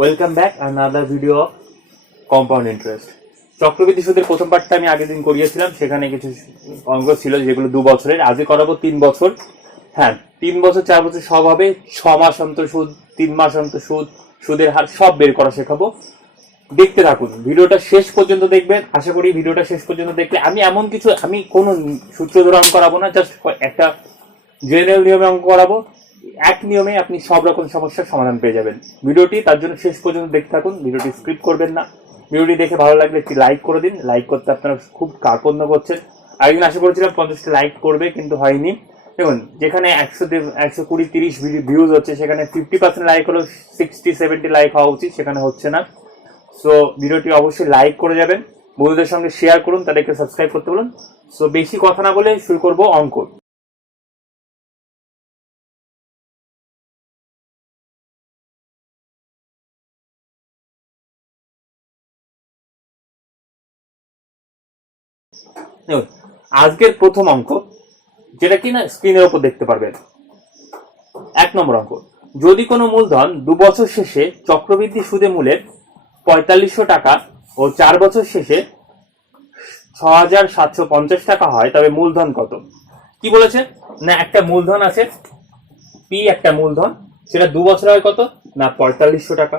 Welcome back another video of compound interest. চক্রবৃদ্ধি সুদের প্রথম পার্টটা আমি আগের দিন করিয়েছিলাম, সেখানে কিছু অঙ্ক ছিল যেগুলো 2 বছরের। আজকে করাবো 3 বছর। হ্যাঁ, 3 বছর 4 বছর সব হবে। 6 মাস অন্তর সুদ, 3 মাস অন্তর সুদ, সুদের হার সব বের করা শেখাবো। দেখতে থাকুন, ভিডিওটা শেষ পর্যন্ত দেখবেন। আশা করি ভিডিওটা শেষ পর্যন্ত দেখলে আমি কোনো সূত্র ধরে অঙ্ক করাবো না, জাস্ট একটা জেনারেল নিয়মে অঙ্ক করাবো। এক নিয়মে আপনি সব রকম সমস্যার সমাধান পেয়ে যাবেন। ভিডিওটি তার জন্য শেষ পর্যন্ত দেখতে থাকুন, ভিডিওটি স্কিপ করবেন না। ভিডিওটি দেখে ভালো লাগলে একটি লাইক করে দিন। লাইক করতে আপনারা খুব কার্পণ্য করছেন। আরেকদিন আশা করেছিলাম 50টা লাইক করবে, কিন্তু হয়নি। দেখুন, যেখানে 120-130 ভিউজ হচ্ছে, সেখানে 50% লাইক হলো 60-70 লাইক হওয়া উচিত, সেখানে হচ্ছে না। সো ভিডিওটি অবশ্যই লাইক করে যাবেন, বন্ধুদের সঙ্গে শেয়ার করুন, তাদেরকে সাবস্ক্রাইব করতে বলুন। সো বেশি কথা না বলে শুরু করব অঙ্ক। আজকের প্রথম অঙ্ক, যেটা কিনা স্ক্রিনের উপর দেখতে পারবেন। 1 নম্বর অঙ্ক, যদি কোনো মূলধন 2 বছর শেষে চক্রবৃদ্ধি সুদে মূলের 4500 টাকা ও 4 বছর শেষে 6750 টাকা হয়, তবে মূলধন কত? কি বলেছে না, একটা মূলধন আছে পি, একটা মূলধন, সেটা 2 বছরে হয় কত না 4500 টাকা।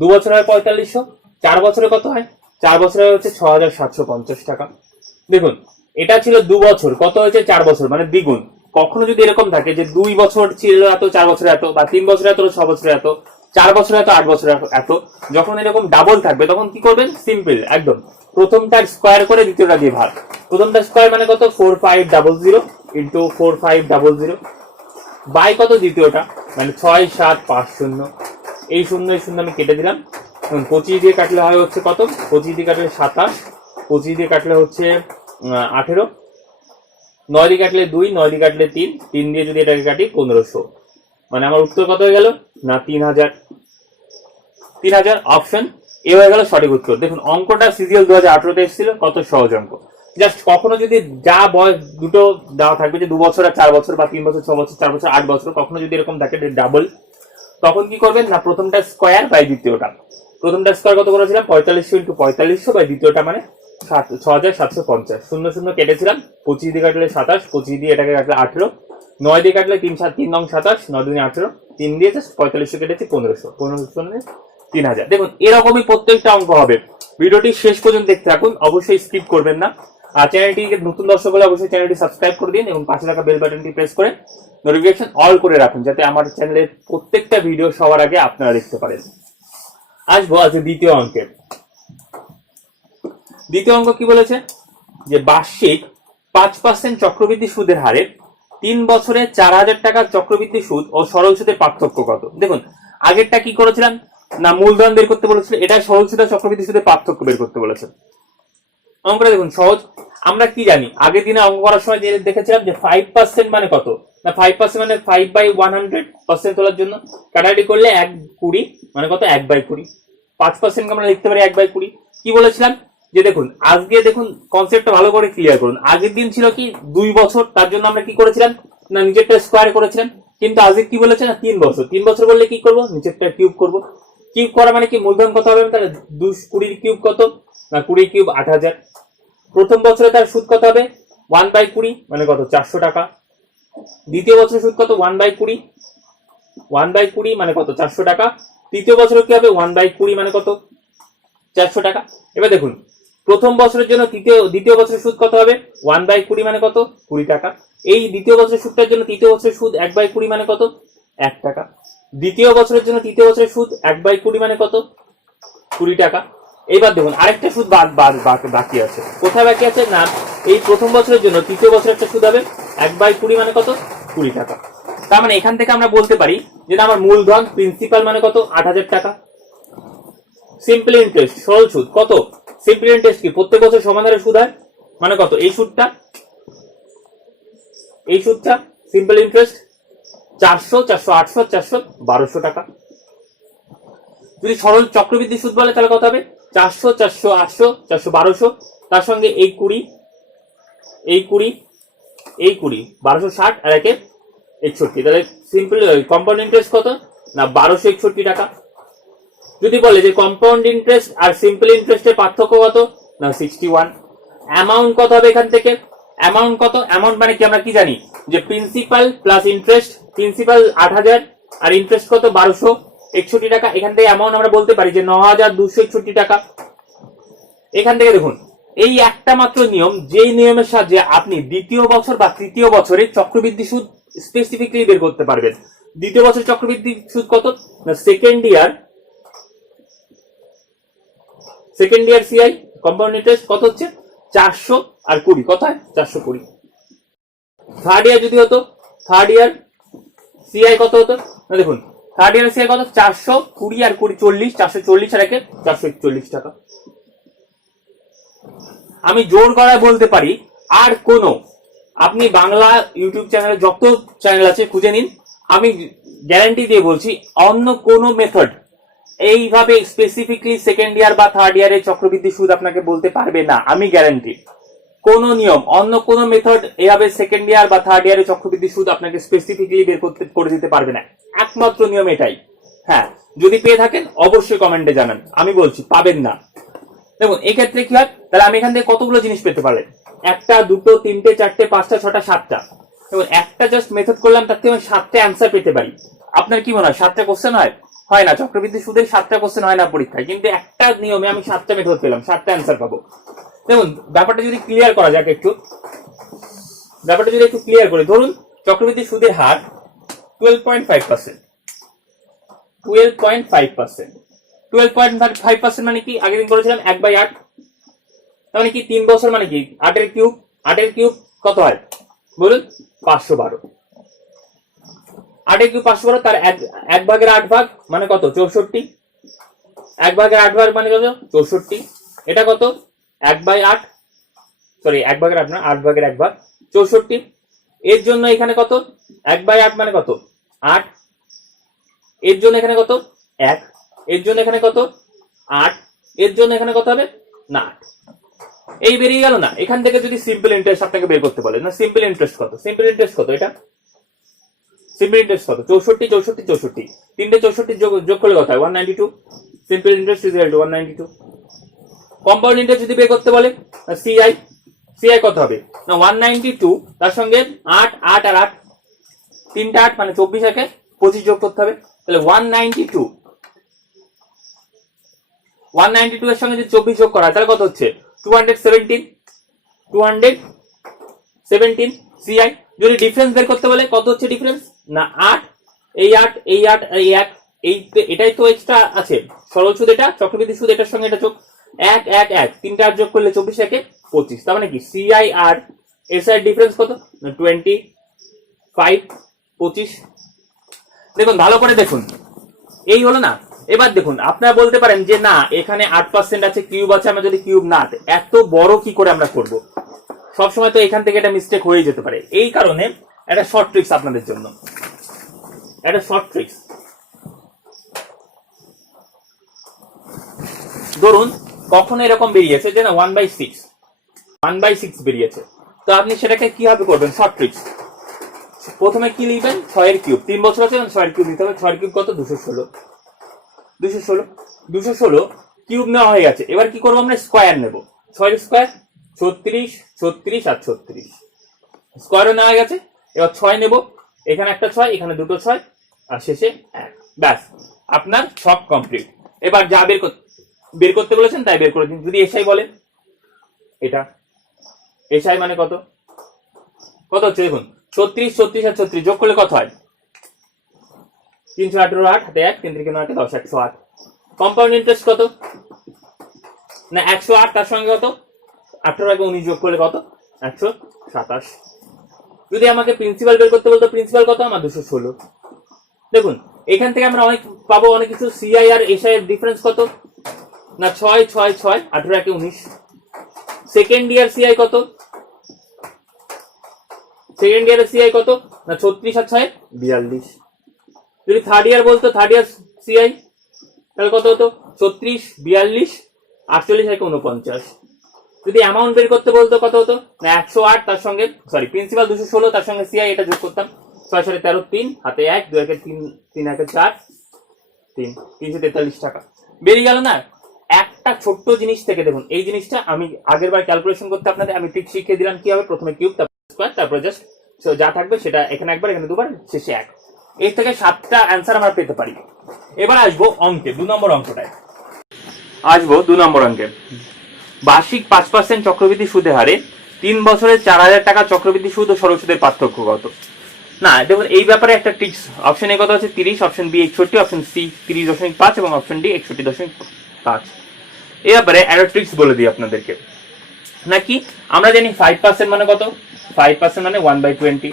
2 বছরে হয় 4500, 4 বছরে কত হয়? 4 বছরে হচ্ছে 6750 টাকা। দেখুন, এটা ছিল 2 বছর, কত হয়েছে 4 বছর, মানে দ্বিগুণ। কখনো যদি এরকম থাকে যে 2 বছর ছিল এত, 4 বছর এত, বা 3 বছর এত, 6 বছর এত, 4 বছর এত, 8 বছর এত, যখন এরকম ডাবল থাকবে তখন কি করবেন? সিম্পল একদম, প্রথমটা স্কোয়ার করে দ্বিতীয়টা দিয়ে ভাগ। প্রথমটা স্কোয়ার মানে কত? 4500 ইন্টু 4500 বাই কত? দ্বিতীয়টা মানে 6750। এই শূন্য এই শূন্য আমি কেটে দিলাম। 25 দিয়ে কাটলে হয় হচ্ছে কত? 25 দিয়ে কাটলে 27, 25 দিয়ে কাটলে হচ্ছে 18, 9 দিয়ে কাটলে 2, 9 দিয়ে কাটলে 3, 3 দিয়ে যদি এটাকে কাটি 1500। মানে আমার উত্তর কত হয়ে গেল না 3000। 3000 অপশন এ হয়ে গেল সঠিক উত্তর। দেখুন, অঙ্কটা সিজিএল 2018-তে এসেছিল, কত সহজ অঙ্ক। জাস্ট কখনো যদি যা বয়স দুটো দেওয়া থাকবে, যে 2 বছর আর 4 বছর, বা 3 বছর 6 বছর, 4 বছর 8 বছর, কখনো যদি এরকম থাকে ডাবল, তখন কি করবেন না প্রথমটা স্কোয়ার বাই দ্বিতীয়টা। প্রথমটা স্কোয়ার কত করেছিলাম? 4500 ইন্টু 4500 বাই দ্বিতীয়টা মানে 6750। শূন্য শূন্য কেটেছিলাম। 25 দিয়ে কাটলে 27, 25 দিয়ে এটাকে কাটলে 18, 9 দিয়ে কাটলে 3 7 3 9 27, 9 2 18, 3 দিয়ে 4500 কেটেছি 1500, 1500 3000। দেখুন, এরকমই প্রত্যেকটা অঙ্ক হবে। ভিডিওটি শেষ পর্যন্ত দেখতে থাকুন, অবশ্যই স্কিপ করবেন না। আর চ্যানেলটিকে নতুন দর্শক হলে অবশ্যই চ্যানেলটি সাবস্ক্রাইব করে দিন এবং পাশে থাকা বেল বাটনটি প্রেস করে নোটিফিকেশন অল করে রাখুন, যাতে আমার চ্যানেলের প্রত্যেকটা ভিডিও সবার আগে আপনারা দেখতে পারেন। আসবো আজকে দ্বিতীয় অঙ্কে। দ্বিতীয় অঙ্ক কি বলেছে? যে বার্ষিক 5% চক্রবৃদ্ধি সুদের হারে 3 বছরে 4000 টাকার চক্রবৃদ্ধি সুদ ও সরল সুদের পার্থক্য কত? দেখুন, আগেরটা কি করেছিলাম না মূলধন বের করতে বলেছিল, এটা সরল সুদ আর চক্রবৃদ্ধি সুদের পার্থক্য বের করতে বলেছে। অঙ্কটা দেখুন সহজ। আমরা কি জানি, আগের দিনে অঙ্ক করার সময় দেখেছিলাম যে 5% মানে কত না 5% মানে 5/100% তোলার জন্য কাটাকাটি করলে 1/20 মানে কত? 1/20। 5% আমরা লিখতে পারি 1/20। কি বলেছিলাম যে দেখুন, আজকে দেখুন কনসেপ্টটা ভালো করে ক্লিয়ার করুন। আগের দিন ছিল কি 2 বছর, তার জন্য আমরা কি করেছিলাম না নিচেরটা স্কোয়ার করেছিলাম। কিন্তু আজকে কি বলেছে না 3 বছর। 3 বছর বললে কি করব? নিচেরটা কিউব করব। কিউব করা মানে কি মূলধন কত হবে? তাহলে 220 কিউব কত না 20 কিউব 8000। প্রথম বছরে তার সুদ কত হবে? 1/20 মানে কত? 400 টাকা। দ্বিতীয় বছরে সুদ কত? 1/20, 1/20 মানে কত? 400 টাকা। তৃতীয় বছরে কি হবে? 1/20 মানে কত? 400 টাকা। এবার দেখুন, প্রথম বছরের জন্য দ্বিতীয় বছরের সুদ কত হবে? 1/20 মানে কত? 20 টাকা। এই দ্বিতীয় বছরের সুদটার জন্য তৃতীয় বছরের সুদ 1/20 মানে কত? 1 টাকা। দ্বিতীয় বছরের জন্য তৃতীয় বছরের সুদ 1/20 মানে কত? 20 টাকা। এইবার দেখুন, আরেকটা সুদ বাকি আছে। কোথায় বাকি আছে না এই প্রথম বছরের জন্য তৃতীয় বছরের একটা সুদ হবে 1/20 মানে কত? 20 টাকা। তার মানে এখান থেকে আমরা বলতে পারি যে আমার মূলধন প্রিন্সিপাল মানে কত? 8000 টাকা। সিম্পল ইন্টারেস্ট সরল সুদ কত? সিম্পল ইন্টারেস্ট কি প্রত্যেক বছর সমান হারে সুদ হয় মানে কত? এই সুদটা সিম্পল ইন্টারেস্ট 400, 400, 800, 400, 1200 টাকা। যদি সরল চক্রবৃদ্ধি সুদ বলে তাহলে কত হবে? 400, 400, 800, 400, 1200, তার সঙ্গে এই 20, এই 20, এই 20, 1260 আর একে 61। তাহলে সিম্পল কম্পাউন্ড ইন্টারেস্ট কত না 1261 টাকা। যদি বলে যে কম্পাউন্ড ইন্টারেস্ট আর সিম্পল ইন্টারেস্টের পার্থক্য কত, না 61। অ্যামাউন্ট কত হবে এখান থেকে, অ্যামাউন্ট কত, অ্যামাউন্ট মানে কি আমরা কি জানি যে প্রিন্সিপাল প্লাস ইন্টারেস্ট, প্রিন্সিপাল 8000 আর ইন্টারেস্ট কত 1261 টাকা। এখান থেকে অ্যামাউন্ট আমরা বলতে পারি যে 9261 টাকা। এখান থেকে দেখুন এই একটা মাত্র নিয়ম, যেই নিয়মের সাহায্যে আপনি দ্বিতীয় বছর বা তৃতীয় বছরে চক্রবৃদ্ধি সুদ স্পেসিফিকলি বের করতে পারবেন। দ্বিতীয় বছর চক্রবৃদ্ধি সুদ কত, না second year CI compound interest কত হচ্ছে 420, কত হয় 420। থার্ড ইয়ার যদি হতো, থার্ড ইয়ার সিআই কত হতো, না দেখুন থার্ড ইয়ার সিআই কত 420 আর 20 40, 440 আর 441 টাকা। আমি জোর গলায় বলতে পারি আর কোন, আপনি বাংলা ইউটিউব চ্যানেলে যত চ্যানেল আছে খুঁজে নিন, আমি গ্যারান্টি দিয়ে বলছি অন্য কোন মেথড এইভাবে স্পেসিফিকলি সেকেন্ড ইয়ার বা থার্ড ইয়ারের চক্রবৃদ্ধি সুদ আপনাকে বলতে পারবে না। আমি গ্যারান্টি কোন নিয়ম, অন্য কোন মেথড এভাবে সেকেন্ড ইয়ার বা থার্ড ইয়ারের চক্রবৃদ্ধি সুদ আপনাকে স্পেসিফিকলি বের করে দিতে পারবে না। একমাত্র নিয়ম এটাই। হ্যাঁ, যদি পেয়ে থাকেন অবশ্যই কমেন্টে জানান। আমি বলছি পাবেন না। দেখুন এক্ষেত্রে কি হয়, তাহলে আমি এখান থেকে কতগুলো জিনিস পেতে পারলেন, একটা, দুটো, তিনটে, চারটে, পাঁচটা, ছটা, সাতটা। এবং একটা জাস্ট মেথড করলাম, তার থেকে আমি 7টা অ্যান্সার পেতে পারি। আপনার কি মনে হয় 7টা কোশ্চেন হয়? হয় না, চক্রবৃদ্ধি সুদের 7টা কোশ্চেন হয় না পরীক্ষায়, কিন্তু একটা নিয়মে আমি 7টা মেথড পেলাম, 7টা অ্যান্সার পাবো। দেখুন ব্যাপারটা যদি ক্লিয়ার করা যাক একটু, ব্যাপারটা যদি একটু ক্লিয়ার করি, ধরুন চক্রবৃদ্ধি সুদের হার 12.5%, 12.5%, 12.5% মানে কি, আগের দিন করেছিলাম 1/8, তার মানে কি 3 বছর মানে কি 8 এর কিউব কত হয় বলুন, 512। 8 এর কিউব 512, তার 1/8 ভাগ মানে কত 64, 1/8 ভাগ মানে কত 64। এটা কত 1/8, সরি 1/8 না, 8/1 ভাগ 64। এর জন্য এখানে কত 1/8 মানে কত 8, এর জন্য এখানে কত 1, এর জন্য এখানে কত 8, এর জন্য এখানে কত হবে না 8। এই বেরিয়ে গেল না। এখান থেকে যদি সিম্পল ইন্টারেস্ট আপনাকে বের করতে বলে, না সিম্পল ইন্টারেস্ট কত, সিম্পল ইন্টারেস্ট কত, এটা সিম্পল ইন্টারেস্ট কত 64, 64, 64, তিনটে 64 যোগ করলে কত হয় 192। Simple interest is equal to 192। Compound interest যদি বের করতে বলে, সিআই কত হবে না 192, তার সঙ্গে 8, 8 আর 8, তিনটা 8 মানে 24 একে 25 যোগ করতে হবে। তাহলে 192 এর সঙ্গে যদি 24 যোগ করা হয় তাহলে কত হচ্ছে 217 সিআই। যদি ডিফারেন্স বের করতে বলে কত হচ্ছে ডিফারেন্স, না 8, এই 8, এই 8, এই 1, এটাই তো এক্সট্রা আছে, সরল সুদ এটা, চক্রবৃদ্ধি সুদ এটার সঙ্গে এটা যোগ 1, 1, 1, তিনটা 8 যোগ করলে 24 একে 25। তার মানে কি সিআই আর এসআই ডিফারেন্স কত, 25, 25। দেখুন ভালো করে দেখুন, এই হলো না। এবার দেখুন আপনারা বলতে পারেন যে না এখানে 8% আছে, কিউব আছে, আমরা যদি কিউব না, এত বড় কি করে আমরা করব, সবসময় তো এখান থেকে একটা মিস্টেক হয়ে যেতে পারে। এই কারণে একটা শর্ট ট্রিক্স আপনাদের জন্য, একটা শর্ট ট্রিক্স। ধরুন কখনো এরকম বেরিয়েছে যে না 1/6 বেরিয়েছে, তো আপনি সেটাকে কিভাবে করবেন, শর্ট ট্রিক্স। প্রথমে কি লিখবেন 6 এর কিউব, 3 বছর আছে 6 এর কিউব নিতে হবে। 6 এর কিউব কত 216 কিউব নেওয়া হয়ে গেছে। এবার কি করবো আমরা, স্কোয়ার নেব। 6 এর স্কোয়ার 36, 36 আর 36, স্কোয়ারও নেওয়া গেছে। এবার 6 নেব, এখানে একটা 6, এখানে দুটো 6 আর শেষে 1, ব্যাস আপনার সব কমপ্লিট। এবার যা বের করতে বলেছেন তাই বের করে দিন। যদি এসআই বলে, এটা এসআই মানে কত হচ্ছে দেখুন 36, 36 আর 36 যোগ করলে কত হয় 318, 8 হাতে 1, 3 3 9 10, 108। কম্পাউন্ড ইন্টারেস্ট কত না 108, তার সঙ্গে কত 18 আগে 19 যোগ করলে কত 127। যদি আমাকে প্রিন্সিপাল বের করতে বলতো, প্রিন্সিপাল কত আমার 216। দেখুন এখান থেকে আমরা অনেক পাবো, অনেক কিছু। সিআই আর এসআই এর ডিফারেন্স কত না 6, 6, 6, 18 একে 19। সেকেন্ড ইয়ার সিআই কত, সেকেন্ড ইয়ারের সিআই কত না 36 আর 6 42। যদি থার্ড ইয়ার বলতো, থার্ড ইয়ার সিআই তাহলে কত হতো 36, 42, 48 একে 49। যদি অ্যামাউন্ট বের করতে বলতো কত হতো না 108, তার সঙ্গে সরি প্রিন্সিপাল 216, তার সঙ্গে সিআই এটা যোগ করতাম 6 7 13, 3 হাতে 1, 2 একে 3, 3 একে 4, 343 টাকা বেরিয়ে গেল না। একটা ছোট্ট জিনিস থেকে দেখুন, এই জিনিসটা আমি আগের বার ক্যালকুলেশন করতে আপনাদের আমি ঠিক শিখিয়ে দিলাম কি হবে। প্রথমে কিউব, তারপর স্কয়ার, তারপর জাস্ট যা থাকবে সেটা এখানে একবার, এখানে দুবার, শেষে 1। এর থেকে 7টা অ্যান্সার আমরা পেতে পারি। এবার আসবো অঙ্কে, 2 নম্বর অঙ্কটায় আসবো। 2 নম্বর অঙ্কে বার্ষিক 5% চক্রবৃদ্ধি সুদের হারে 3 বছরে 4000 টাকা চক্রবৃদ্ধি সুদ ও সরল সুদের পার্থক্য কত? না দেখুন, এই ব্যাপারে একটা ট্রিক্স। অপশন এ কত আছে 30, অপশন বি 61, অপশন সি 30.5 এবং অপশন ডি 61.5। এই ব্যাপারে একটা ট্রিক্স বলে দিই আপনাদেরকে। নাকি আমরা জানি 5% মানে কত? 5% মানে 1/20।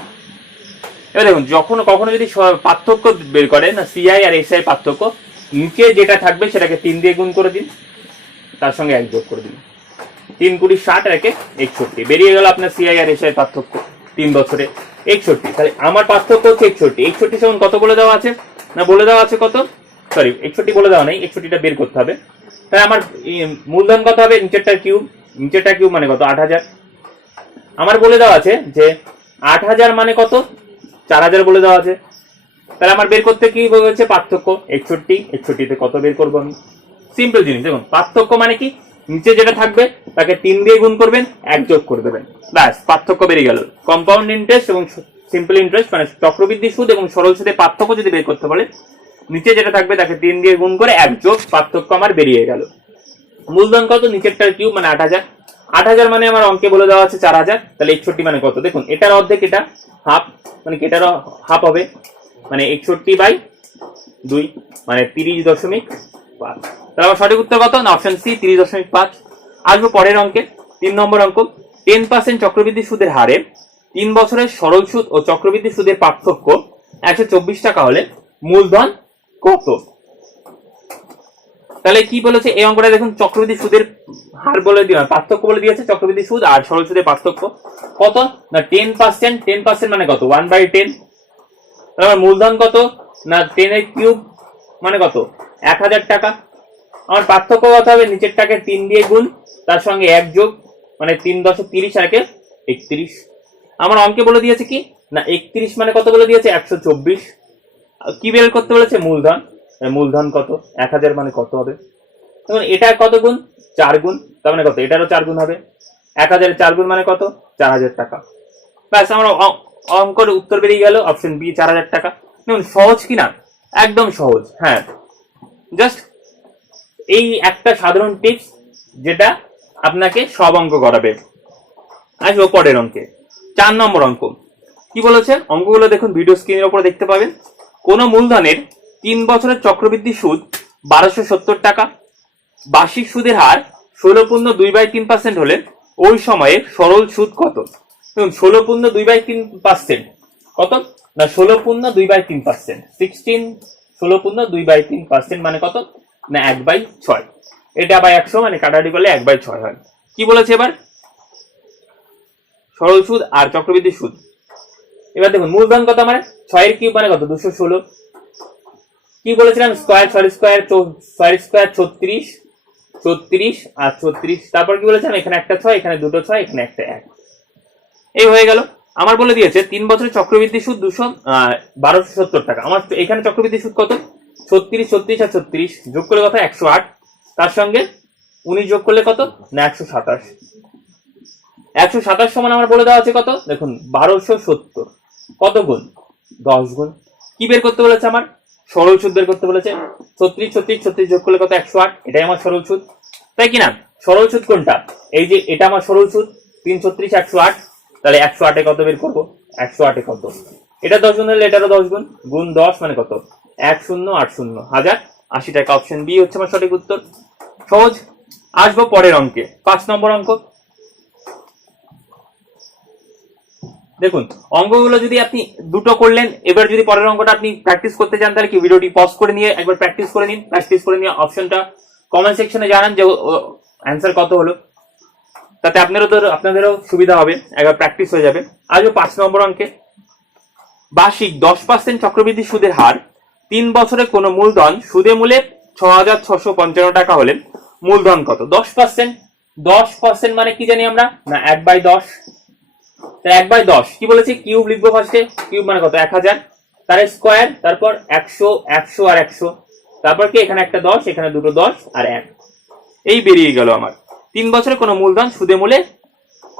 এবার দেখুন, যখন কখনো যদি পার্থক্য বের করে না, সিআই আর এসআই পার্থক্য, নিচে যেটা থাকবে সেটাকে 3 দিয়ে গুণ করে দিন, তার সঙ্গে 1 যোগ করে দিন। 3 × 20 = 60 আর 1 = 61। বেরিয়ে গেল আপনার সিআই আর এসআই পার্থক্য 3 বছরে 61। তাহলে আমার পার্থক্য হচ্ছে 61। 61 সমান কত বলে দেওয়া আছে? না বলে দেওয়া আছে কত, সরি 61 বলে দেওয়া নেই, 61টা বের করতে হবে। তাহলে আমার মূলধন কত হবে? নিচেরটার কিউব মানে কত? 8000। আমার বলে দেওয়া আছে যে 8000 মানে কত? 4000 বলে দেওয়া আছে। তাহলে আমার বের করতে কি হচ্ছে? পার্থক্য 61 তে কত বের করবো আমি? সিম্পল জিনিস। দেখুন, পার্থক্য মানে কি? নিচে যেটা থাকবে তাকে 3 দিয়ে গুণ করবেন, 1 যোগ করে দেবেন, ব্যাস পার্থক্য বেরিয়ে গেল। কম্পাউন্ড ইন্টারেস্ট এবং সিম্পল ইন্টারেস্ট মানে চক্রবৃদ্ধি সুদ এবং সরল সুদের পার্থক্য যদি বের করতে বলে, নিচে যেটা থাকবে তাকে 3 দিয়ে গুণ করে 1 যোগ, পার্থক্য আমার বেরিয়ে গেল। মূলধন কত? নিচেরটার কিউব মানে 8000। 8000 মানে আমার অঙ্কে বলে দেওয়া আছে 4000। তাহলে 61 মানে কত? দেখুন, এটার অর্ধেক, এটা হাফ, মানে এটারও হাফ হবে, মানে 61/2 মানে 30.5। তাহলে আমার সঠিক উত্তর কত? না অপশন সি 30.5। আসবো পরের অঙ্কে, 3 নম্বর অঙ্ক। 10% চক্রবৃদ্ধি সুদের হারে 3 বছরের সরল সুদ ও চক্রবৃদ্ধি সুদের পার্থক্য 124 টাকা হলে মূলধন কত? তাহলে কি বলেছে এই অঙ্কটা? দেখুন, চক্রবৃদ্ধি সুদের হার বলে দিয়ে পার্থক্য বলে দিয়েছে, চক্রবৃদ্ধি সুদ আর সরল সুদের পার্থক্য কত? না 10%। 10% মানে কত? 1/10। তাহলে আমার মূলধন কত? না 10 এর কিউব মানে কত? 1000 টাকা। আমার পার্থক্য কত হবে? নিচেরটাকে 3 দিয়ে গুণ, তার সঙ্গে 1 যোগ, মানে 3×30 আর 31। আমার অঙ্কে বলে দিয়েছে কি না 31 মানে কত বলে দিয়েছে? 124। কি বের করতে বলেছে? মূলধন। মূলধন কত? 1000 মানে কত হবে? দেখুন, এটা কত গুণ? 4 গুণ, তার মানে কত? এটারও 4 গুণ হবে। 1000 4 গুণ মানে কত? 4000 টাকা। ব্যাস আমার অঙ্কের উত্তর বেরিয়ে গেল, অপশন বি 4000 টাকা। দেখুন, সহজ কিনা? একদম সহজ। হ্যাঁ, জাস্ট এই একটা সাধারণ টিপস যেটা আপনাকে সব অঙ্ক করাবে। আসবো পরের অঙ্কে, 4 নম্বর অঙ্ক। কি বলেছে? অঙ্কগুলো দেখুন, ভিডিও স্ক্রিনের উপরে দেখতে পাবেন। কোন মূলধনের 3 বছরের চক্রবৃদ্ধি সুদ 1270 টাকা, বার্ষিক সুদের হার 16.2/3% হলে ওই সময়ে সরল সুদ কত? দেখুন, 16.2/3% কত? না 16.2/3%, 16.2/3% মানে কত? না 1/6। এটা আবার 100 মানে কাটাকাটি করলে 1/6 হয়। কি বলেছে এবার? সরল সুদ আর চক্রবৃদ্ধি সুদ। এবার দেখুন, মূলধন কত? মানে 6 এর কিউব মানে কত? 216। কি বলেছিলাম? স্কয়ার, 6 স্কয়ার 36, 36 আর 36। তারপর কি বলেছিলাম? এখানে একটা 6, এখানে দুটো 6, এখানে একটা 1। এই হয়ে গেল। আমার বলে দিয়েছে 3 বছরের চক্রবৃদ্ধি সুদ 1270 টাকা। আমার এখানে চক্রবৃদ্ধি সুদ কত? 36, 36 আর 36 যোগ করলে কত? 108। তার সঙ্গে 19 যোগ করলে কত? না 127। 127 সমান আমার বলে দেওয়া আছে কত? দেখুন, 1270 কত গুণ? 10 গুণ। কি বের করতে বলেছে? আমার সরল সুদ বের করতে বলেছে। 36, 36, 36 যোগ করলে কত? 108। এটাই আমার সরল সুদ, তাই কিনা? সরল সুদ কোনটা? এই যে এটা আমার সরল সুদ, 3, 36, 108। তাহলে 108 কত বের করবো? 108 কত? এটা 10 গুণ হলে এটারও 10 গুণ, গুণ 10 মানে কত? 1080 1080 টাকা। অপশন বি হচ্ছে আমার সঠিক উত্তর। সহজ। আসবো পরের অঙ্কে, 5 নম্বর অঙ্ক। দেখুন, অঙ্কগুলো যদি আপনি দুটো করলেন, এবার যদি পরের অঙ্কটা আপনি প্র্যাকটিস করতে চান, তাহলে কি ভিডিওটি পজ করে নিয়ে একবার প্র্যাকটিস করে নিন। প্র্যাকটিস করে নিয়ে অপশনটা কমেন্ট সেকশনে জানান যে অ্যান্সার কত হলো, তাতে আপনাদেরও সুবিধা হবে, একবার প্র্যাকটিস হয়ে যাবে। আজও 5 নম্বর অঙ্কে। বার্ষিক 10% চক্রবৃদ্ধি সুদের হার 3 বছরে কোন মূলধন সুদে মূলে 6655 টাকা হলে মূলধন কত? 10%। 10% মানে কি জানি আমরা? না 1/10। 1/10 কি বলেছে? কিউব লিখবো ফার্স্টে। কিউব মানে কত? 1000, তার স্কয়ার, তারপর 100, 100 আর 100। তারপর কি এখানে একটা 10, এখানে দুটো 10 আর 1, এই বেরিয়ে গেল আমার। 3 বছরে কোনো মূলধন সুদে মূলে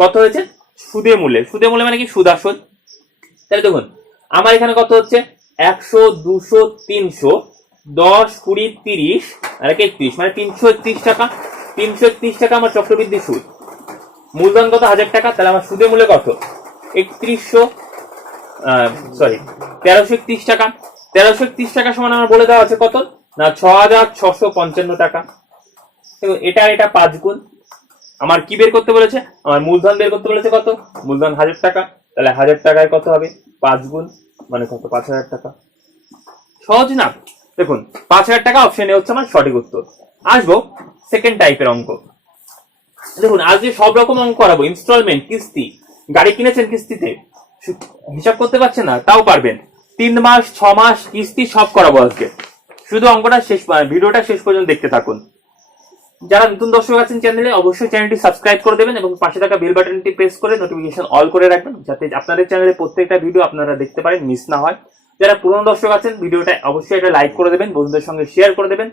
কত হয়েছে? সুদে মূলে, সুদে মূলে মানে কি সুদ আসল। তাহলে দেখুন আমার এখানে কত হচ্ছে 100, 200, 300, 10, 20, 30 আর 31 মানে 331 টাকা। 331 টাকা আমার চক্রবৃদ্ধি সুদ। মূলধন কত? 1000 টাকা। তাহলে আমার সুদে মূলে কত? 1331 টাকা। 1331 টাকা সমান আমার বলে দেওয়া আছে কত না 6655 টাকা। এটা আর এটা 5 গুণ। আমার কি বের করতে বলেছে? আমার মূলধন বের করতে বলেছে কত? মূলধন 1000 টাকা। তাহলে 1000 টাকায় কত হবে? 5 গুণ মানে কত? 5000 টাকা। সহজ না? দেখুন 5000 টাকা অপশনে হচ্ছে আমার সঠিক উত্তর। আসবো সেকেন্ড টাইপের অঙ্ক। দেখুন আজকে সব রকম অঙ্ক করাবো, ইনস্টলমেন্ট, কিস্তি। গাড়ি কিনেছেন কিস্তিতে, হিসাব করতে পারছেন না তাও পারবেন। 3 মাস 6 মাস কিস্তি সব করাবো আজকে। শুধু অঙ্কটা ভিডিওটা শেষ পর্যন্ত দেখতে থাকুন। যারা নতুন দর্শক আছেন চ্যানেলে, অবশ্যই চ্যানেলটি সাবস্ক্রাইব করে দেবেন এবং পাশে থাকা বেল বাটনটি প্রেস করে নোটিফিকেশন অল করে রাখবেন, যাতে আপনাদের চ্যানেলে প্রত্যেকটা ভিডিও আপনারা দেখতে পারেন, মিস না হয়। যারা পুরনো দর্শক আছেন ভিডিওটা অবশ্যই এটা লাইক করে দেবেন, বন্ধুদের সঙ্গে শেয়ার করে দেবেন,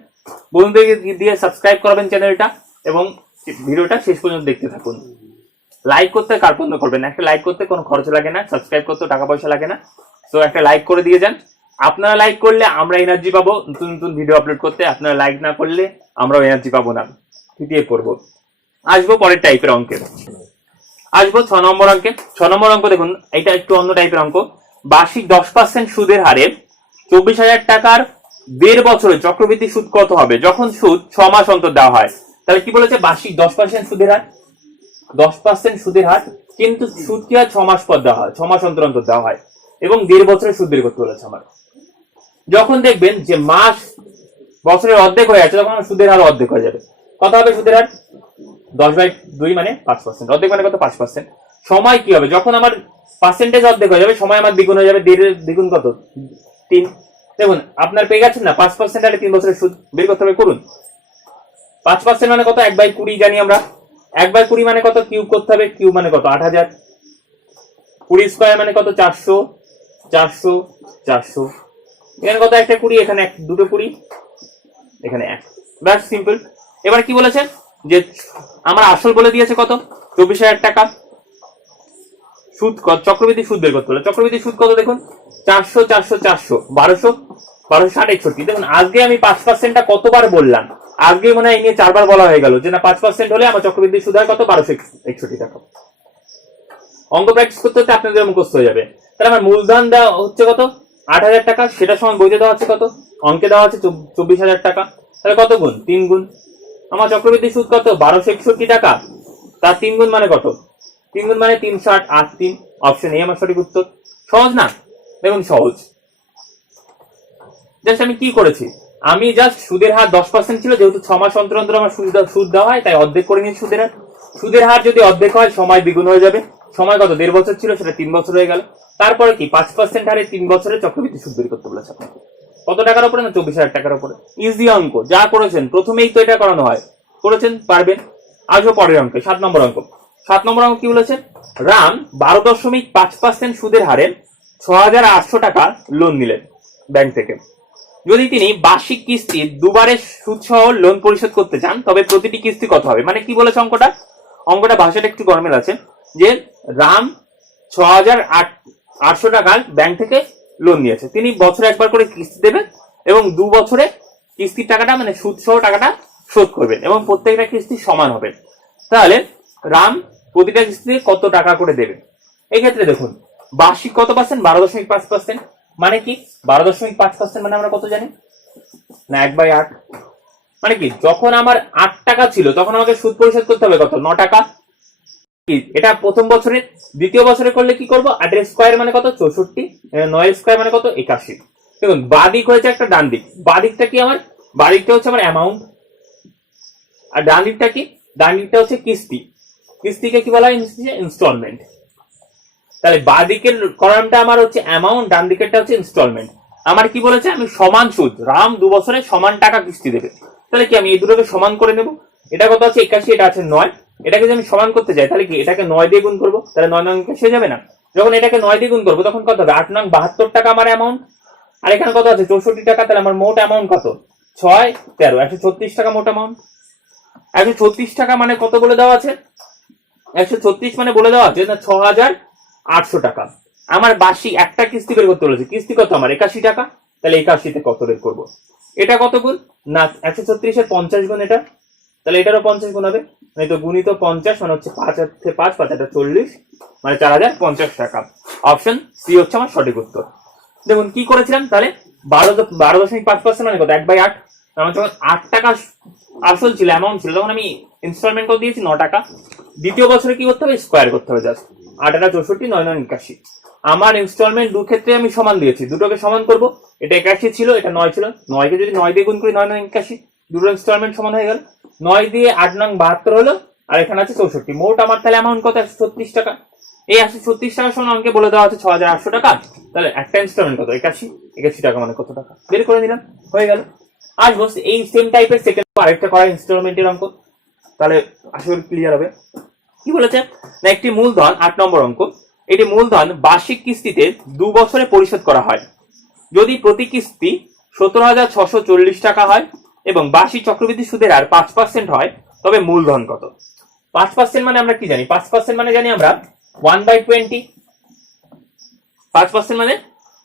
বন্ধুদের দিয়ে সাবস্ক্রাইব করাবেন চ্যানেলটা এবং ভিডিওটা শেষ পর্যন্ত দেখতে থাকুন। লাইক করতে কার্পণ্য করবেন না, একটা লাইক করতে কোনো খরচ লাগে না, সাবস্ক্রাইব করতে টাকা পয়সা লাগে না। তো একটা লাইক করে দিয়ে যান। আপনারা লাইক করলে আমরা এনার্জি পাবো নতুন নতুন ভিডিও আপলোড করতে, আপনারা লাইক না করলে আমরাও এনার্জি পাবো না, ফিটিয়ে পড়বো। আসবো পরের টাইপের অঙ্কে। আসবো 6 নম্বর অঙ্কে। 6 নম্বর অঙ্ক দেখুন, এটা একটু অন্য টাইপের অঙ্ক। বার্ষিক 10% সুদের হারে 24,000 টাকার 1.5 বছরে চক্রবৃদ্ধি সুদ কত হবে যখন সুদ 6 মাস অন্তর দেওয়া হয়? তাহলে কি বলেছে? বার্ষিক 10% সুদের হার, 10% সুদের হার, কিন্তু সুদ কি হয় 6 মাস পর দেওয়া হয়, 6 মাস অন্তর অন্তর দেওয়া হয় এবং 1.5 বছরের সুদ বের করতে বলেছে আমার। যখন দেখবেন যে মাস বছরের অর্ধেক হয়ে যাচ্ছে, তখন আমার সুদের হার অর্ধেক হয়ে যাবে। কত হবে সুদের হার? 10/2 মানে 5%। অর্ধেক মানে কত? 5%। সময় কি হবে? যখন আমার পার্সেন্টেজ অর্ধেক হয়ে যাবে, সময় আমার দ্বিগুণ হয়ে যাবে। 1.5 দ্বিগুণ কত? 3। দেখুন আপনার পেয়ে গেছেন না 5% আর 3 বছরের সুদ বের করতে হবে, করুন। 5% মানে কত? 1/20 জানি আমরা। 1/20 মানে কত? কিউব করতে হবে। কিউব মানে কত? 8000। 20 স্কয়ার মানে কত? 400, 400, 400। এখানে কত? একটা 20, এখানে দুটো 20, এখানে 1। ব্যাস সিম্পল। এবার কি বলেছে? যে আমার আসল বলে দিয়েছে কত? 24,000 টাকা। সুদ চক্রবৃদ্ধি সুদ বের করতে হলে চক্রবৃদ্ধি সুদ কত? দেখুন 400, 400, 400, 1200, 1260, 61। দেখুন আজকে আমি 5%টা কতবার বললাম, আজকে মনে হয় এই নিয়ে 4 বার বলা হয়ে গেল যে না 5% হলে আমার চক্রবৃদ্ধি সুদ হয় কত? 1261 টাকা। অঙ্ক প্র্যাকটিস করতে হতে আপনাদের মুখস্থ হয়ে যাবে। তাহলে আমার মূলধন দেওয়া হচ্ছে কত? 8,000 টাকা। সেটা সমান বইতে দেওয়া হচ্ছে কত? অঙ্কে দেওয়া আছে 24,000 টাকা। তাহলে কত গুণ? 3 গুণ। আমার চক্রবৃদ্ধি সুদ কত? 1261 টাকা। তার 3 গুণ মানে কত? 3 গুণ মানে 360, 83। অপশন এ আমার সঠিক উত্তর। সহজ না? দেখুন সহজ। জাস্ট আমি কি করেছি, আমি জাস্ট সুদের হার 10% ছিল, যেহেতু 6 মাস অন্তর অন্তর আমার সুদ দেওয়া হয়, তাই অর্ধেক করে নিয়েছি সুদের হার। সুদের হার যদি অর্ধেক হয়, সময় দ্বিগুণ হয়ে যাবে। সময় কত? 1.5 বছর ছিল, সেটা 3 বছর হয়ে গেল। তারপরে কি 5% হারে 3 বছরে চক্রবৃদ্ধি সুদ বের করতে বলেছে আপনাকে। কত টাকার উপরে? না 24,000 টাকার উপরে। ইজি অঙ্ক। যা করেছেন প্রথমেই তো এটা করানো হয়, করেছেন, পারবেন। আসবো পরের অঙ্কে, 7 নম্বর অঙ্ক। 7 নম্বর অঙ্ক কি বলেছে? রাম 12.5% সুদের হারে 6,800 টাকা লোন নিলেন ব্যাংক থেকে। যদি তিনি বার্ষিক কিস্তি দুবারে সুদ সহ লোন পরিশোধ করতে চান, তবে প্রতিটি কিস্তি কত হবে? মানে কি বলেছে অঙ্কটা? অঙ্কটা ভাষাটা একটু গরমিল আছে। যে রাম 6,800 টাকার ব্যাংক থেকে লোন নিয়েছে, তিনি বছরে একবার করে কিস্তি দেবেন এবং 2 বছরে কিস্তির টাকাটা মানে সুদ সহ টাকাটা শোধ করবেন এবং প্রত্যেকটা কিস্তি সমান হবে। তাহলে রাম প্রতিটা কিস্তিতে কত টাকা করে দেবে? এক্ষেত্রে দেখুন বার্ষিক কত পার্সেন্ট? 12.5%। মানে কি 12.5% মানে আমরা কত জানি না? 1/8। মানে কি যখন আমার 8 টাকা ছিল তখন আমাকে সুদ পরিশোধ করতে হবে কত? 9 টাকা। এটা প্রথম বছরে। দ্বিতীয় বছরে করলে কি করবো? 8 স্কয়ার মানে কত? 64, 9 স্কয়ার মানে কত? 81। দেখুন বাঁ দিক হয়েছে একটা, ডান দিক। বাঁ দিকটা কি আমার? বাঁ দিকটা হচ্ছে আমার অ্যামাউন্ট, আর ডান দিকটা কি? ডান দিকটা হচ্ছে কিস্তি। কিস্তিকে কি বলা হয়? ইনস্টলমেন্ট। তাহলে বাঁ দিকের কলামটা আমার হচ্ছে অ্যামাউন্ট, ডান দিকেরটা হচ্ছে ইনস্টলমেন্ট। আমার কি বলেছে? আমি সমান সুদ, রাম 2 বছরে সমান টাকা কিস্তি দেবে। তাহলে কি আমি এই দুটোকে সমান করে নেব? এটা কত আছে? 81, এটা আছে 9। এটাকে যদি আমি সমান করতে যাই তাহলে কি এটাকে 9 দিয়ে গুণ করবো, তাহলে 9 নং শেষ যাবে না? যখন এটাকে 9 দিয়ে গুণ করবো তখন কত হবে? 8 নং 72 টাকা আমার অ্যামাউন্ট। আর এখানে কত আছে? 64 টাকা। তাহলে আমার মোট অ্যামাউন্ট কত? 6 13 136 টাকা মোট অ্যামাউন্ট। 136 টাকা মানে কত বলে দেওয়া আছে? 136 মানে বলে দেওয়া আছে না 6800 টাকা। আমার বার্ষিক একটা কিস্তি বের করতে বলেছে, কিস্তি কত আমার 81 টাকা, তাহলে 81 তে কত বের করব? এটা কত গুণ না 136 এর 50 গুণ এটা, তাহলে এটারও 50 গুণ হবে, মানে তো গুণিত 50 মানে হচ্ছে 5 আর 5 5 এটা 40 মানে 4050 টাকা। অপশন সি হচ্ছে আমার সঠিক উত্তর। দেখুন কি করেছিলাম তাহলে 12.5% মানে কত 1/8, আমার যখন 8 টাকা আসল ছিল অ্যামাউন্ট ছিল তখন আমি ইনস্টলমেন্ট কত দিয়েছি 9 টাকা। দ্বিতীয় বছরে কি করতে হবে স্কোয়ার করতে হবে, জাস্ট 8 8 64 9 9 81। আমার ইনস্টলমেন্ট দু ক্ষেত্রে আমি সমান দিয়েছি, দুটোকে সমান করব, এটা 81 ছিল এটা 9 ছিল, 9 কে যদি 9 দিয়ে গুণ করি 9 9 81, দুটো ইনস্টলমেন্ট সমান হয়ে গেল, 9 দিয়ে 8 9 72 হলো, আর এখানে আছে 64। মোট আমার তাহলে অ্যামাউন্ট কত 136 টাকা। এই 136 টাকার সমান আমাকে বলে দেওয়া আছে 6800 টাকা, তাহলে একটা ইনস্টলমেন্ট কত 81 টাকা মানে কত টাকা বের করে নিলাম, হয়ে গেল। আসবো এই সেম টাইপের সেকেন্ড আরেকটা করা ইনস্টলমেন্টের অঙ্ক, তাহলে আশা করি ক্লিয়ার হবে। কি বলেছে না একটি মূলধন 8 নম্বর অঙ্ক, এটি মূলধন বার্ষিক কিস্তিতে 2 বছরে পরিশোধ করা হয়। যদি প্রতি কিস্তি 17,640 টাকা হয় এবং বার্ষিক চক্রবৃদ্ধি সুদের হার 5% হয়, তবে মূলধন কত? 5% মানে আমরা কি জানি? 5% মানে জানি আমরা 1/20। 5% মানে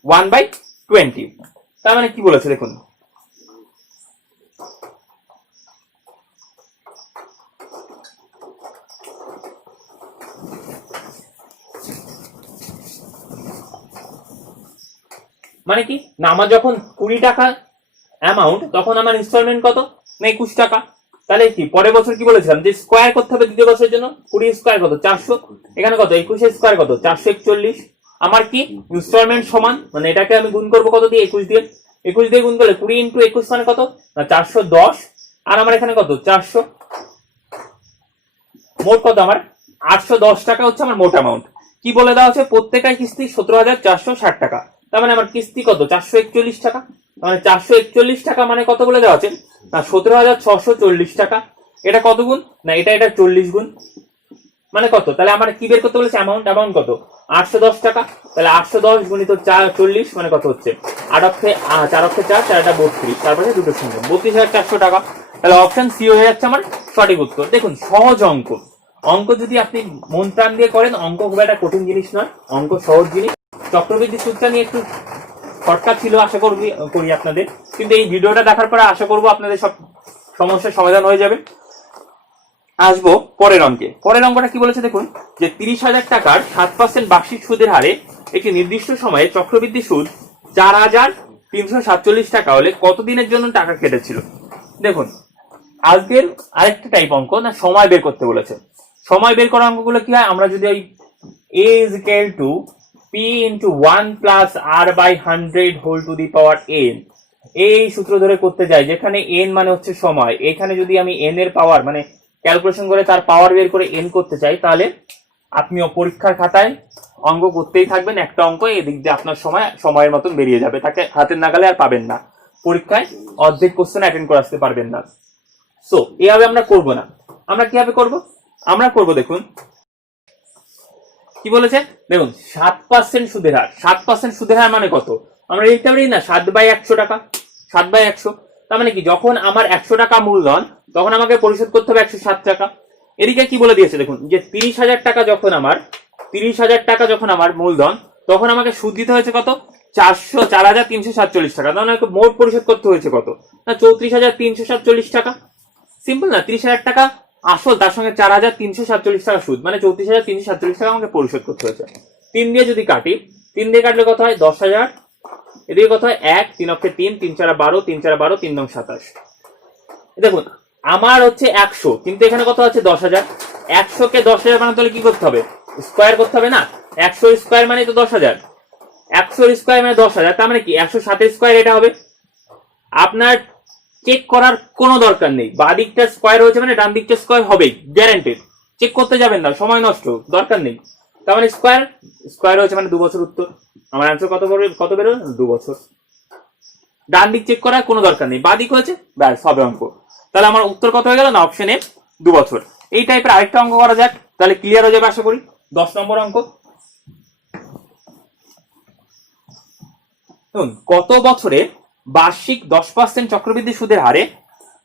1/20। তার মানে কি বলেছে দেখুন, মানে কি না আমার যখন 20 টাকা অ্যামাউন্ট তখন আমার ইনস্টলমেন্ট কত না 21 টাকা। তাহলে কি পরের বছর কি বলেছিলাম যে স্কোয়ার করতে হবে দ্বিতীয় বছরের জন্য, 20 স্কোয়ার কত 400, এখানে কত 21 স্কোয়ার কত 441। আমার কি ইনস্টলমেন্ট সমান মানে এটাকে আমি গুণ করবো কত দিয়ে 21 দিয়ে, 21 দিয়ে গুণ করলে 20 × 21 মানে কত না 410, আর আমার এখানে কত 400, মোট কত আমার 810 টাকা হচ্ছে আমার মোট অ্যামাউন্ট। কি বলে দেওয়া হচ্ছে প্রত্যেকটা কিস্তি 17,460 টাকা, তার মানে আমার কিস্তি কত 441 টাকা, মানে 441 টাকা মানে কত বলে দেওয়া আছে না 17,640 টাকা। এটা কত গুণ না এটা 40 গুণ, মানে কত তাহলে আমার কি বের করতে বলেছে অ্যামাউন্ট কত 810 টাকা। তাহলে 810 গুণিত 40 মানে কত হচ্ছে 8 অক্ষে 4 অক্ষে 4 4 32, তারপরে দুটো শূন্য 32,400 টাকা। তাহলে অপশন সি হয়ে যাচ্ছে আমার সঠিক উত্তর। দেখুন সহজ অঙ্ক, অঙ্ক যদি আপনি মন প্রাণ দিয়ে করেন অঙ্ক খুব একটা কঠিন জিনিস নয়, অঙ্ক সহজ জিনিস। চক্রবৃদ্ধি সুদটা নিয়ে একটু শর্টকাট ছিল আশা করি আপনাদের, কিন্তু এই ভিডিওটা দেখার পরে আশা করবো আপনাদের সব সমস্যার সমাধান হয়ে যাবে। আসবো পরের অঙ্কে। পরের অঙ্কটা কি বলেছে দেখুন যে 30,000 টাকার 7% বার্ষিক সুদের হারে একটি নির্দিষ্ট সময়ে চক্রবৃদ্ধি সুদ 4,347 টাকা হলে কতদিনের জন্য টাকা কেটেছিল। দেখুন আজকের আরেকটা টাইপ অঙ্ক না সময় বের করতে বলেছে। সময় বের করার অঙ্কগুলো কি হয়, আমরা যদি ওই a is equal to p into 1 plus r by 100 whole to the power n এই সূত্র ধরে করতে যাই, যেখানে n মানে হচ্ছে সময়, এখানে যদি আমি n এর পাওয়ার মানে ক্যালকুলেশন করে তার পাওয়ার বের করে n করতে চাই, তাহলে আপনিও পরীক্ষার খাতায় অঙ্ক করতেই থাকবেন, একটা অঙ্ক এদিক দিয়ে আপনার সময়ের মতন বেরিয়ে যাবে, তাকে হাতের নাগালে আর পাবেন না, পরীক্ষায় অর্ধেক কোশ্চেন অ্যাটেন্ড করে আসতে পারবেন না। সো এইভাবে আমরা করব না, আমরা কিভাবে করব, আমরা করব দেখুন কি বলেছে দেখুন 7% সুদের হার। 7% সুদের হার মানে কত আমরা লিখতে পারি না 7/100 টাকা, 7/100। তার মানে কি যখন আমার 100 টাকা মূলধন তখন আমাকে পরিশোধ করতে হবে 107 টাকা। এদিকে কি বলে দিয়েছে দেখুন যে 30,000 টাকা যখন আমার মূলধন তখন আমাকে সুদ দিতে হয়েছে কত 4,347 টাকা, তাহলে আমাকে মোট পরিশোধ করতে হয়েছে কত না 34,347 টাকা। সিম্পল না, 30,000 টাকা আসল তার সঙ্গে 4,347 টাকা সুদ, মানে 34,347 টাকা আমাকে পরিশোধ করতে হয়েছে। 3 দিয়ে যদি কাটি, 3 দিয়ে কাটলে কত হয় 10,000, এদিকে কত হয় 1 3 অক্ষে 3 3 4 12 3 4 12 3 9 27। দেখুন আমার হচ্ছে 100, কিন্তু এখানে কত আছে 10,000, 100 কে 10,000 বানাতে হলে কি করতে হবে স্কোয়ার করতে হবে না, 100 স্কোয়ার মানে তো 10,000, 100 স্কোয়ার মানে 10,000, তার মানে কি 107 স্কোয়ার এটা হবে। আপনার চেক করার কোনো দরকার নেই, বাঁ দিকটা স্কোয়ার হয়েছে মানে ডান দিকটা স্কোয়ার হবেই, গ্যারান্টেড, চেক করতে যাবেন না, সময় নষ্ট দরকার নেই। তার মানে স্কোয়ার হয়েছে মানে 2 বছর উত্তর, আমার অ্যান্সার কত বেরো 2 বছর। ডান দিক চেক করার কোনো দরকার নেই, বাঁ দিক হয়েছে ব্যাস হবে অঙ্ক। তাহলে আমার উত্তর কত হয়ে গেল না অপশনে 2 বছর। এই টাইপের আরেকটা অঙ্ক করা যাক, তাহলে ক্লিয়ার হয়ে যাবে আশা করি। 10 নম্বর অঙ্ক দেখুন কত বছরে বার্ষিক 10% চক্রবৃদ্ধি সুদের হারে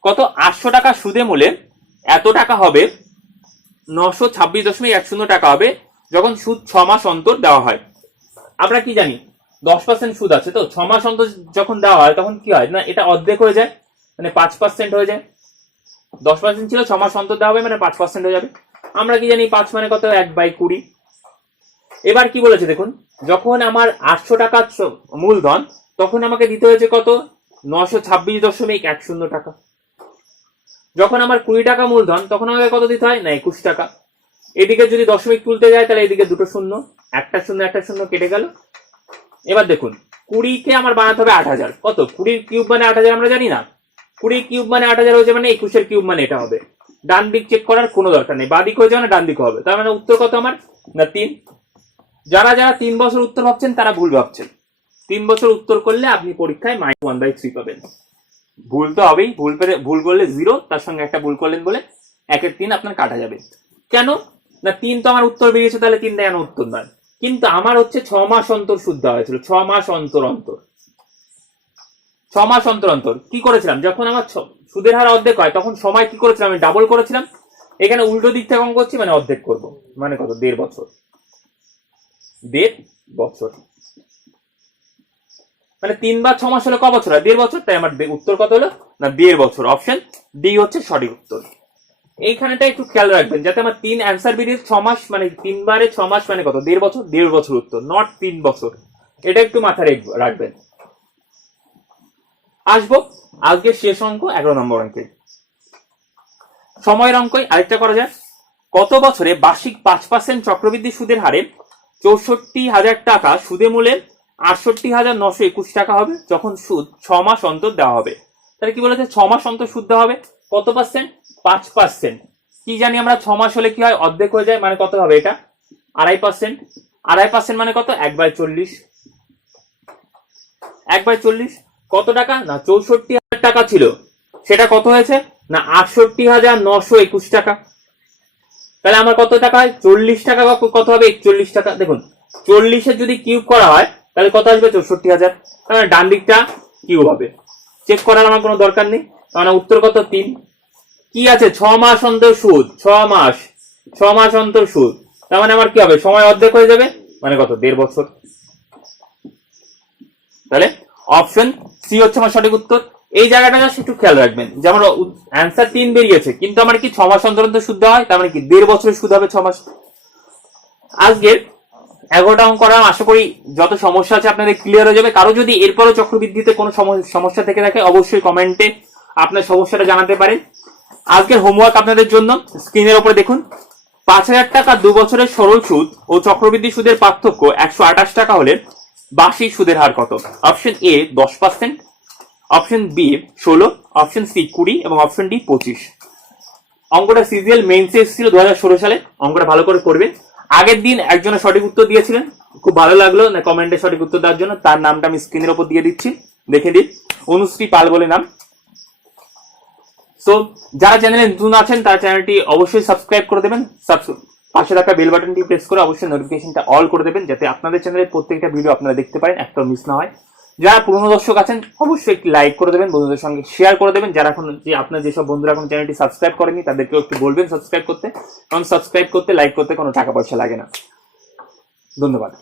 কত 800 টাকা সুদে মূলে এত টাকা হবে 926.10 টাকা হবে যখন সুদ 6 মাস অন্তর দেওয়া হয়। আমরা কি জানি 10% সুদ আছে, তো 6 মাস অন্তর যখন দেওয়া হয় তখন কি হয় না এটা অর্ধেক হয়ে যায়, মানে 5% হয়ে যায়। 10% ছিল, 6 মাস অন্তর দেওয়া হবে মানে 5% হয়ে যাবে। আমরা কি জানি 5 মানে কত, 1/20। এবার কি বলেছে দেখুন, যখন আমার 800 টাকা মূলধন তখন আমাকে দিতে হয়েছে কত 926.10 টাকা। যখন আমার 20 টাকা মূলধন তখন আমাকে কত দিতে হয় না 21 টাকা। এদিকে যদি দশমিক তুলতে যায় তাহলে এদিকে দুটো শূন্য, একটা শূন্য একটা শূন্য কেটে গেল। এবার দেখুন 20 কে আমার বানাতে হবে 8000, কত 20 কিউব মানে 8000 আমরা জানি না, 20 কিউব মানে 8000 হয়েছে, মানে 21 কিউব মানে এটা হবে। ডান দিক চেক করার কোনো দরকার নেই, বাঁ দিক হয়েছে মানে ডান দিক হবে, তার মানে উত্তর কত আমার না 3। যারা যারা 3 বছর উত্তর ভাবছেন তারা ভুল ভাবছেন। 3 বছর উত্তর করলে আপনি পরীক্ষায় -1/3 পাবেন। ভুল তো হবেই, ভুল করলে 0, তার সঙ্গে একটা ভুল করলেন বলে 1-এর 3 আপনার কাটা যাবে। কেন না 3 তো আমার উত্তর বেরিয়েছে, তাহলে 3 দেয় উত্তর নয়। কিন্তু আমার হচ্ছে 6 মাস অন্তর সুদ দেওয়া হয়েছিল, 6 মাস অন্তর অন্তর 6 মাস অন্তর অন্তর কি করেছিলাম, যখন আমার সুদের হার অর্ধেক হয় তখন সময় কি করেছিলাম, আমি ডাবল করেছিলাম। এখানে উল্টো দিক থেকে অঙ্ক করছি, মানে অর্ধেক করব, মানে কত 1.5 বছর, 1.5 বছর মানে 3 বার 6 মাস হলে ক বছর হয়, 1.5 বছর। তাই আমার উত্তর কত হলো না 1.5 বছর। অপশন ডি হচ্ছে সঠিক উত্তর। এইখানেটা একটু খেয়াল রাখবেন যাতে আমার 3 অ্যান্সার বেরিয়ে 6 মাস মানে 3 বারে 6 মাস মানে কত 1.5 বছর, 1.5 বছর উত্তর, নট 3 বছর। এটা একটু মাথায় রাখবেন। আসবো আজকে শেষ অঙ্ক 11 নম্বর অঙ্কে, সময়ের অঙ্কই আরেকটা করা যায়। কত বছরে বার্ষিক 5% চক্রবৃদ্ধি সুদের হারে 64,000 টাকা সুদে মূলে 68,921 টাকা হবে যখন সুদ 6 মাস অন্তর দেওয়া হবে। তাহলে কি বলেছে 6 মাস অন্তর সুদ দেওয়া হবে, কত পার্সেন্ট 5%। কি জানি আমরা 6 মাস হলে কি হয় অর্ধেক হয়ে যায়, মানে কত হবে এটা 2.5%। 2.5% মানে কত 1/40। 1/40 কত টাকা না 64,000 টাকা ছিল, সেটা কত হয়েছে না 68,921 টাকা। তাহলে আমার কত টাকা হয় 40 টাকা, কত হবে 41 টাকা। দেখুন 40-এর যদি কিউব করা হয় তাহলে কত আসবে 64,000, তাহলে ডান দিকটা কিউব হবে, চেক করার আমার কোনো দরকার নেই। তাহলে উত্তর কত 3। কি আছে 6 মাস অন্তর সুদ, 6 মাস অন্তর সুদ, তার মানে আমার কি হবে সময় অর্ধেক হয়ে যাবে, মানে কত 1.5 বছর। তাহলে অপশন সি হচ্ছে আমার সঠিক উত্তর। এই জায়গাটা জাস্ট একটু খেয়াল রাখবেন যে আমার অ্যান্সার 3 বেরিয়েছে, কিন্তু আমার কি 6 মাস অন্তর অন্তর সুদ দেওয়া হয়, তার মানে কি 1.5 বছরের সুদ হবে 6 মাস। আজকের 11টা অঙ্ক করা, আশা করি যত সমস্যা আছে আপনাদের ক্লিয়ার হয়ে যাবে। কারো যদি এরপরও চক্রবৃদ্ধিতে কোনো সমস্যা থেকে থাকে অবশ্যই কমেন্টে আপনার সমস্যাটা জানাতে পারেন। আজকের হোমওয়ার্ক আপনাদের জন্য স্ক্রিনের উপরে দেখুন, 5,000 টাকা 2 বছরের সরল সুদ ও চক্রবৃদ্ধি সুদের পার্থক্য 128 টাকা হলে বার্ষিক সুদের হার কত। Option A 10%, option B 16, option C 20 এবং অপশন ডি 25। অঙ্কটা সিজিএল মেইনসে এসেছিল 2016 সালে, অঙ্কটা ভালো করে করবেন। আগের দিন একজনের সঠিক উত্তর দিয়েছিলেন, খুব ভালো লাগলো না কমেন্টে সঠিক উত্তর দেওয়ার জন্য, তার নামটা আমি স্ক্রিনের উপর দিয়ে দিচ্ছি, দেখে দিন, অনুশ্রী পাল বলে নাম। সো যারা চ্যানেলে নতুন আছেন তারা চ্যানেলটি অবশ্যই সাবস্ক্রাইব করে দেবেন, পাশে থাকা বেল বাটনটি প্রেস করে অবশ্যই নোটিফিকেশনটা অল করে দেবেন, যাতে আপনাদের চ্যানেলের প্রত্যেকটা ভিডিও আপনারা দেখতে পারেন, একটাও মিস না হয়। যারা পুরনো দর্শক আছেন অবশ্যই একটি লাইক করে দেবেন, বন্ধুদের সঙ্গে শেয়ার করে দেবেন। যারা এখন যে আপনার যেসব বন্ধুরা এখন চ্যানেলটি সাবস্ক্রাইব করেনি তাদেরকেও একটু বলবেন সাবস্ক্রাইব করতে, কারণ সাবস্ক্রাইব করতে লাইক করতে কোনো টাকা পয়সা লাগে না। ধন্যবাদ।